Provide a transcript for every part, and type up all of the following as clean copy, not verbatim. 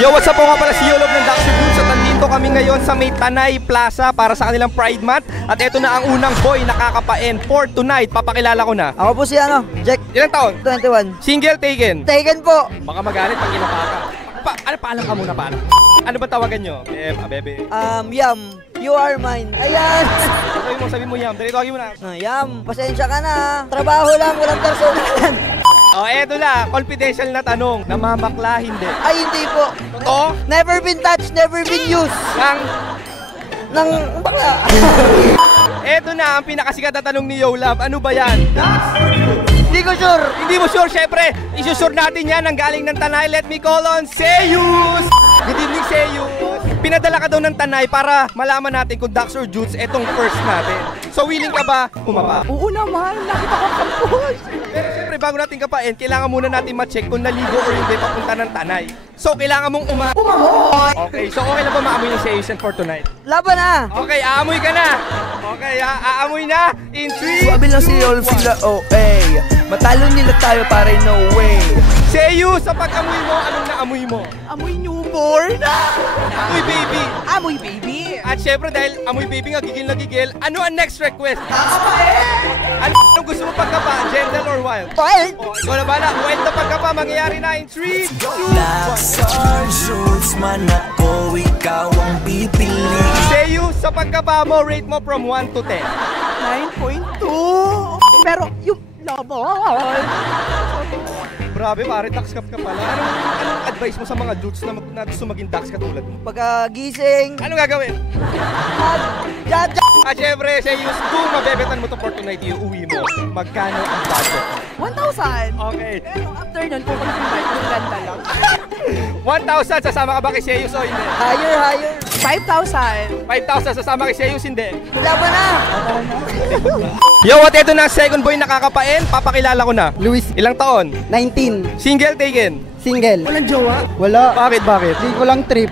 Yo, what's up po nga pala si Yolob ng Dax Reviews. At nandito kami ngayon sa may Tanay Plaza para sa kanilang Pride Month. At eto na ang unang boy nakakapain for tonight. Papakilala ko na. Ako po si Jack. Ilang taon? 21. Single, taken? Taken po. Baka magalit pag inapaka. Paalam ka muna, paalam. Ano ba tawagan nyo? Bebe. Yam. You are mine. Ayan. Sabi mo Yam. Dali, tawagin mo na. Yam, pasensya ka na. Trabaho lang, walang personalan. Oh, eto na. Confidential na tanong. Namamakla, hindi? Ay, hindi po. Totoo? Never been touched, never been used. Nang bakla. Eto na ang pinakasikat na tanong ni Yolab. Ano ba yan? Hindi ko sure. Hindi mo sure, syempre. Isusure natin yan ang galing ng Tanay. Let me call on Seiyus. Good evening, Seiyus. Pinadala ka daw ng Tanay para malaman natin kung Dax or Jutes etong first natin. So, willing ka ba umapa? Oo naman. Nakita ko campus. Pero syempre, bago natin kapain, kailangan muna natin ma-check kung naligo or hindi papunta ng Tanay. So, kailangan mong umamoy. Okay, so okay na ba maamoy ng Seiyus for tonight? Laban na. Okay, aamoy ka na. Okay, aamoy na. In 3. Sabi lang si Yolab sila OA. Matalo nila tayo pare no way. Seiyus, sa pag-amoy mo, anong naamoy mo? Amoy newborn. Amoy baby. Amoy baby. At syempre dahil amoy baby nga gigil na gigil, ano ang next request? Ano gusto mo pagkapa? Gentle or wild? Wild. Oh, ikaw na bala. Wild na pagkapa. Mangyayari na in 3, 2, 1. Dax or Jutes man ako, ikaw ang pipili. Seiyus, sa pagkapa mo, rate mo from 1 to 10. 9.2. Pero yung laban. Grabe pare, Dax ka pala. Anong advice mo sa mga dudes na gusto maging Dax katulad mo? Pagkagising. Anong gagawin? Ah, syempre, Seiyus, kung mabebetan mo to for tonight, iuwi mo. Magkano ang budget? 1,000. Okay. Pero after nun, pupunta yung ganda lang. 1,000, sasama ka ba kay Seiyus o hindi? Higher. 5,000. 5,000, sasama kay Seiyus, hindi? Laban na. Yo, at ito na second boy nakakapain. Papakilala ko na. Luis. Ilang taon? 19. Single, taken? Single. Walang jowa? Wala. Bakit? Hindi ko lang trip.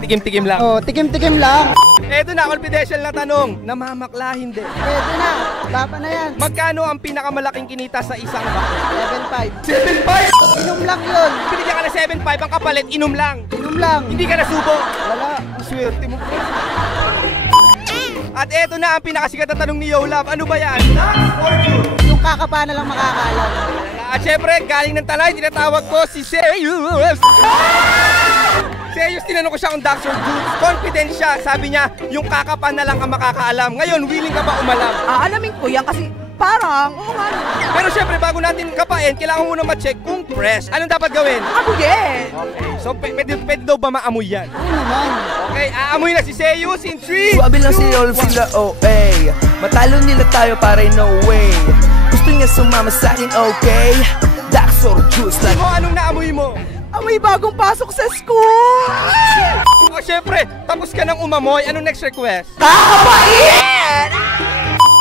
Tikim-tikim lang. Oh, tikim-tikim lang. Eto na, confidential na tanong. Namamakla, hindi? Pwede na. Laban na yan. Magkano ang pinakamalaking kinita sa isang bakla? 7.5. 7.5! Inom lang yun. Binigyan ka na 7.5, ang kapalit, inom lang. Inom lang. Hindi ka nasubo. Wala. Ang swerte mo. At eto na ang pinakasikat na tanong ni Yolab. Ano ba yan? Dax or Jutes? Yung kakapa na lang makakalam. At syempre, galing ng Tanay, tinatawag ko si Seiyus. Seiyus, tinanong ko siya kung Dax or Jutes. Confident siya. Sabi niya, yung kakapa na lang ang makakaalam. Ngayon, willing ka ba umalam? Aalamin ko yan kasi parang, Pero syempre, bago natin kapain, kailangan muna ma-check kung fresh. Anong dapat gawin? abuyin. Okay. So, pwede daw ba maamoy yan? Oo naman. Okay, aamoy na si Seiyus in 3. Sabi lang si Yolab sila OA. Matalo nila tayo pare no way. Gusto niya sumama sa akin okay. Dax or Jutes like Anong naamoy mo? Amoy bagong pasok sa school. O syempre, tapos ka nang umamoy. Anong next request? Kakapain!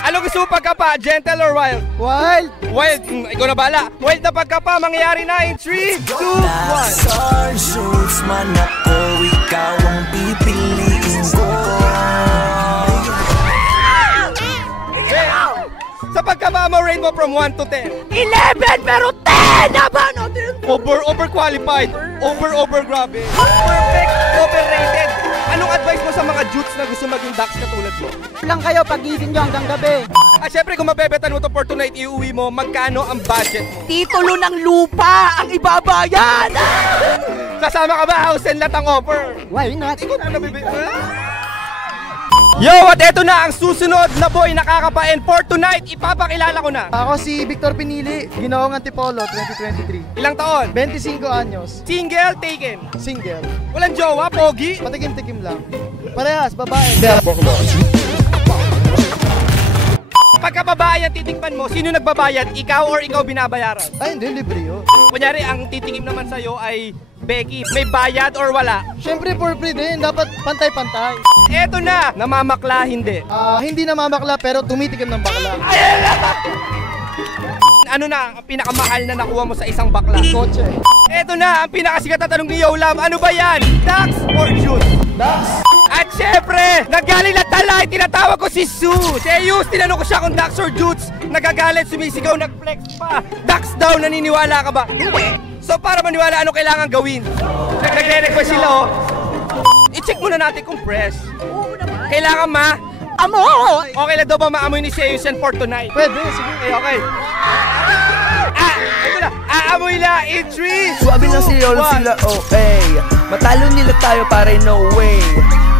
Ano gusto mo pagkapa? Gentle or wild? Wild. Wild, ikaw na bala. Wild na pagkapa, mangyayari na in 3, 2, 1. Dax or Jutes man ako, ikaw ang pipiliin ko. Sa pagkapa mo, rate mo from 1 to 10. 11 pero 10 na ba natin? Overqualified. Grabe. Perfect, overrated. Anong advice mo sa mga Jutes na gusto maging Dax katulad mo? Lang kayo pagising nyo hanggang gabi. At syempre, kung mabebetan mo to for tonight, iuwi mo, magkano ang budget mo? Titulo ng lupa ang ibabayan. Sasama ka ba? House and lot ang offer. Why not? Ikaw na nabibig. Yo, at eto na ang susunod na boy nakakapain for tonight. Ipapakilala ko na. Ako si Victor Pinili, Ginoong Antipolo, 2023. Ilang taon? 25 anyos. Single, taken. Single. Walang jowa, pogi. Patikim-tikim lang. Parehas, babae. Pagka babae ang titikman mo, sino nagbabayad? Ikaw or ikaw binabayaran? Ay, hindi, libre yun. Kunyari, ang titikim naman sa'yo ay Becky. May bayad or wala? Siyempre, for free din. Dapat pantay-pantay. Eto na, namamakla, hindi. Hindi namamakla, pero tumitikim ng bakla. Ano na ang pinakamahal na nakuha mo sa isang bakla? Kotse. Eto na, ang pinakasikat na tanong ni Yolab. Ano ba yan? Dax or Jutes? Dax. At syempre, nagaling na Tanay, tinatawag ko si Sue. Seiyus, tinanong ko siya kung Dax or Jutes. Nagagalit, sumisigaw, nag-flex pa. Dax daw, naniniwala ka ba? Hindi. So para maniwala, ano kailangan gawin? Nagre-request sila, oh. I-check muna natin kung fresh. Oo naman. Kailangan Amoy! okay na daw ba maamoy ni Seiyus yan for tonight? Pwede, sige. Okay. Ito na. Aamoy na in 3, Suabe lang si Yolo sila, okay. Matalo nila tayo pare, no way.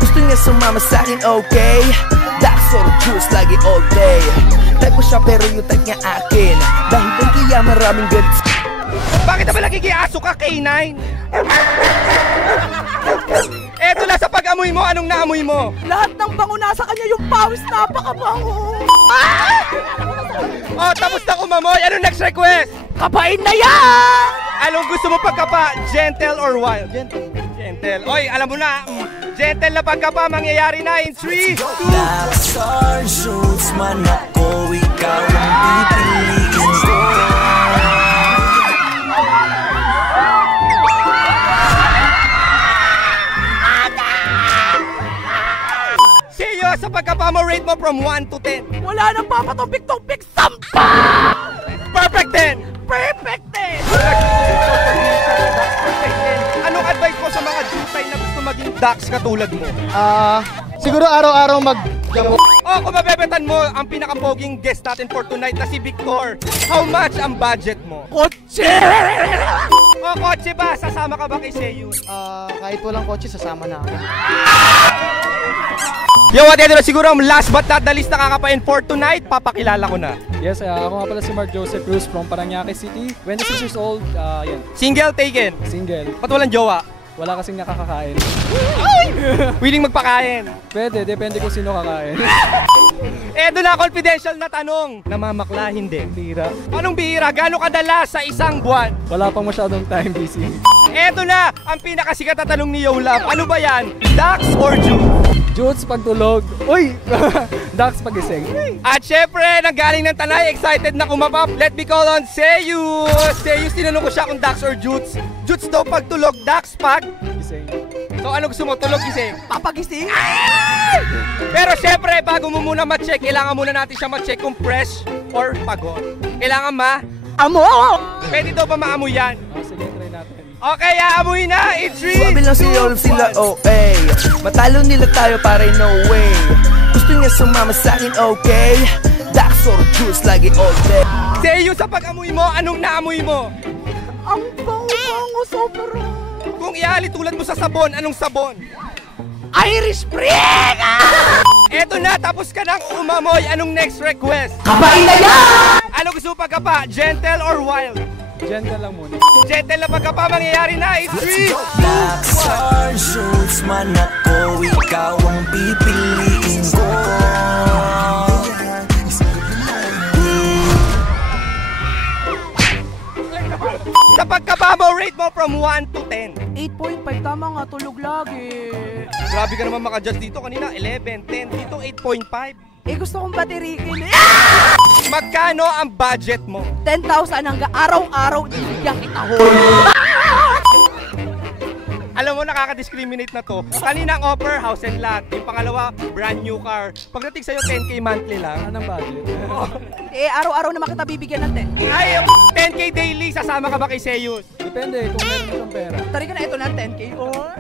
Gusto niya sumama sa akin, okay. Dax or juice, lagi all day. Type ko siya pero yung type niya akin. Dahil doon kaya maraming galit. Bakit naman nakikiaso ka, K9? Eto na, sa pag-amoy mo, anong naamoy mo? Lahat ng bango nasa kanya yung pawis, napakabango. Oh, tapos na umamoy. Anong next request? Kapain na yan! Anong gusto mo pagkapa? Gentle or wild? Gentle. Gentle. Oy, alam mo na, gentle na pagkapa, mangyayari na in 3, 2, Dax or juice, man ako, ikaw ang pipiliin ko. Seyo, sa pagkapa mo, rate mo from 1 to 10. Wala nang papatumpik-tumpik, sampa! Perfect 10! Perfect eh! Anong advice mo sa mga jutay na gusto maging Dax katulad mo? Siguro araw-araw mag-jump. Oh, kung mabebetan mo ang pinakapoging guest natin for tonight na si Victor, how much ang budget mo? Kotse! O, kotse ba? Sasama ka ba kay Seyo? Kahit walang kotse, sasama na ako. Yo, what ito na siguro ang last but not the least na kakapain for tonight, papakilala ko na. Yes, ako nga pala si Mark Joseph Cruz from Parañaque City. 26 years old, yan, Single taken. single. Ba't walang jowa? Wala kasing nakakakain. Willing magpakain. Pwede, depende kung sino kakain. Eto na, confidential na tanong. Namamakla, hindi. Tira. Anong bihira? Gano'ng kadalas sa isang buwan? Wala pang masyadong time, busy. Eto na, ang pinakasikat na tanong ni Yolab. Ano ba yan? Dax or Juice? Judes pagtulog. Uy! Dax pagising. At syempre, nanggaling ng Tanay, excited na kumapap. Let me call on Seiyus. Seiyus, tinanong ko siya kung Dax or Judes. Judes daw pagtulog, Dax pag. Gising. So ano gusto mo? Tulog, gising? Papagising? Pero syempre, bago mo muna ma-check, kailangan muna natin siya ma-check kung fresh or pagod. Kailangan Amo! pwede daw ba maamoy yan? Sige, try natin. Okay, aamoy na! It's 3, Suabe lang si Yolo sila, okay. Matalo nila tayo pare, no way. Gusto niya sumama sa akin, okay. Dax or juice, lagi all day. Seiyus, sa pag-amoy mo, anong naamoy mo? Ang bango-bango, sobra! Kung ihali tulad mo sa sabon, anong sabon? Irish Spring! Eto na, tapos ka nang umamoy. Anong next request? Kapain na yan! Ano gusto mo pagkapa? Gentle or wild? Gentle lang muna. Gentle na pagkapa, mangyayari na. It's 3, 2, Dax or juice, man ako, ikaw ang pipiliin ko. Sa pagkapa mo, rate mo from 1 to 10. 8.5, tama nga, tulog lagi. Grabe ka naman makadjust dito. Kanina 11, 10. Dito 8.5. Eh, gusto kong baterikin eh. Magkano ang budget mo? 10,000 hanggang araw-araw, ibigyan kita ho. Alam mo, nakaka-discriminate na to. Kanina ang offer, house and lot. Yung pangalawa, brand new car. Pagdating sa'yo, 10K monthly lang. Anong budget? Eh, araw-araw naman kita bibigyan ng 10K. Ay, 10K daily, sasama ka ba kay Seiyus? Depende kung meron kang pera. Tari ka na ito ng 10K. Oh.